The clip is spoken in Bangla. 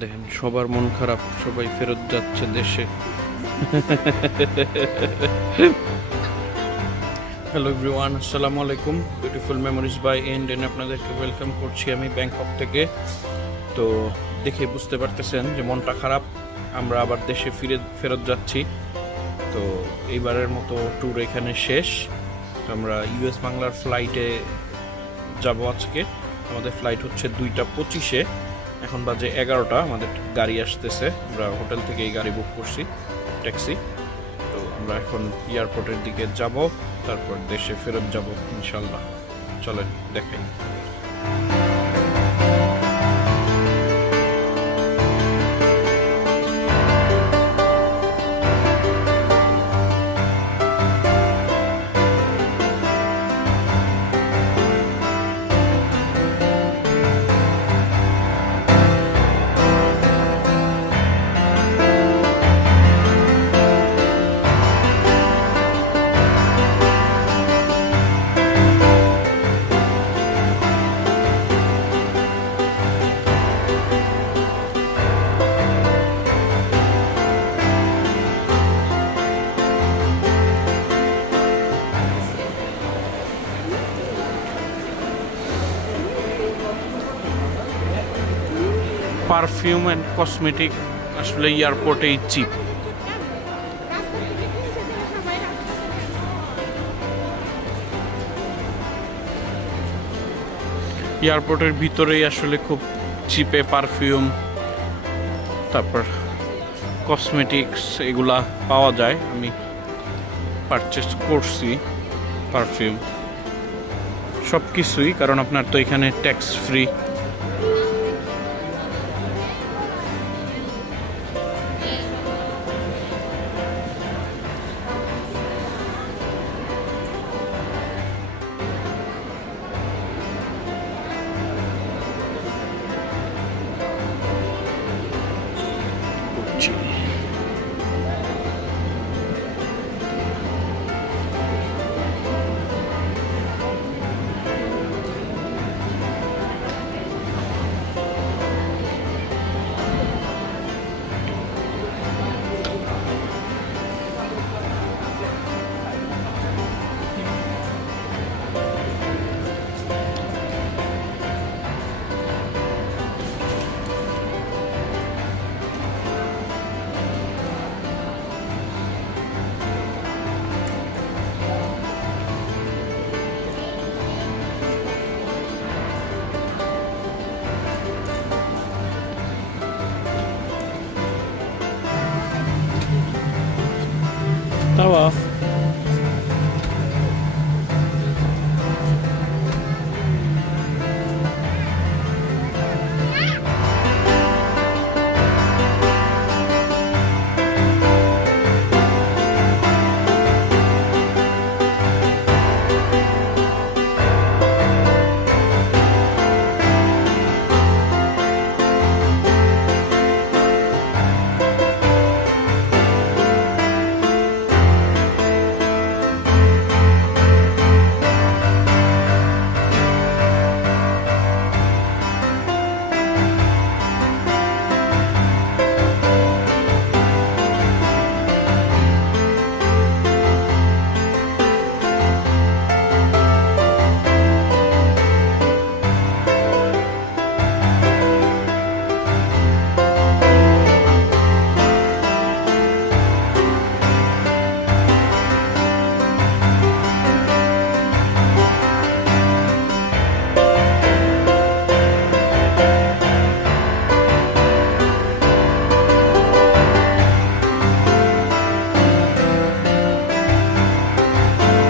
দেখেন সবার মন খারাপ, সবাই ফেরত যাচ্ছে দেশে। হ্যালো এভরিওয়ান, আসসালামু আলাইকুম। বিউটিফুল মেমোরিজ বাই এন্ডেন আপনাদেরকে ওয়েলকাম করছি আমি ব্যাংকক থেকে। তো দেখে বুঝতে পারতেছেন যে মনটা খারাপ, আমরা আবার দেশে ফেরত যাচ্ছি। তো এইবারের মতো ট্যুর এখানে শেষ। তো আমরা ইউএস বাংলার ফ্লাইটে যাব আজকে। আমাদের ফ্লাইট হচ্ছে 2:25-এ, এখন বাজে 11টা। আমাদের গাড়ি আসতেছে, আমরা হোটেল থেকে এই গাড়ি বুক করছি, ট্যাক্সি। তো আমরা এখন এয়ারপোর্টের দিকে যাব, তারপর দেশে ফেরত যাব ইনশাল্লাহ। চলেন দেখাই। পারফিউম অ্যান্ড কসমেটিক আসলে এয়ারপোর্টেই চিপ। এয়ারপোর্টের ভিতরেই আসলে খুব চিপে পারফিউম, তারপর কসমেটিক্স এগুলা পাওয়া যায়। আমি পারচেস করছি পারফিউম, সব কিছুই, কারণ আপনার তো এখানে ট্যাক্স ফ্রি। Tá off.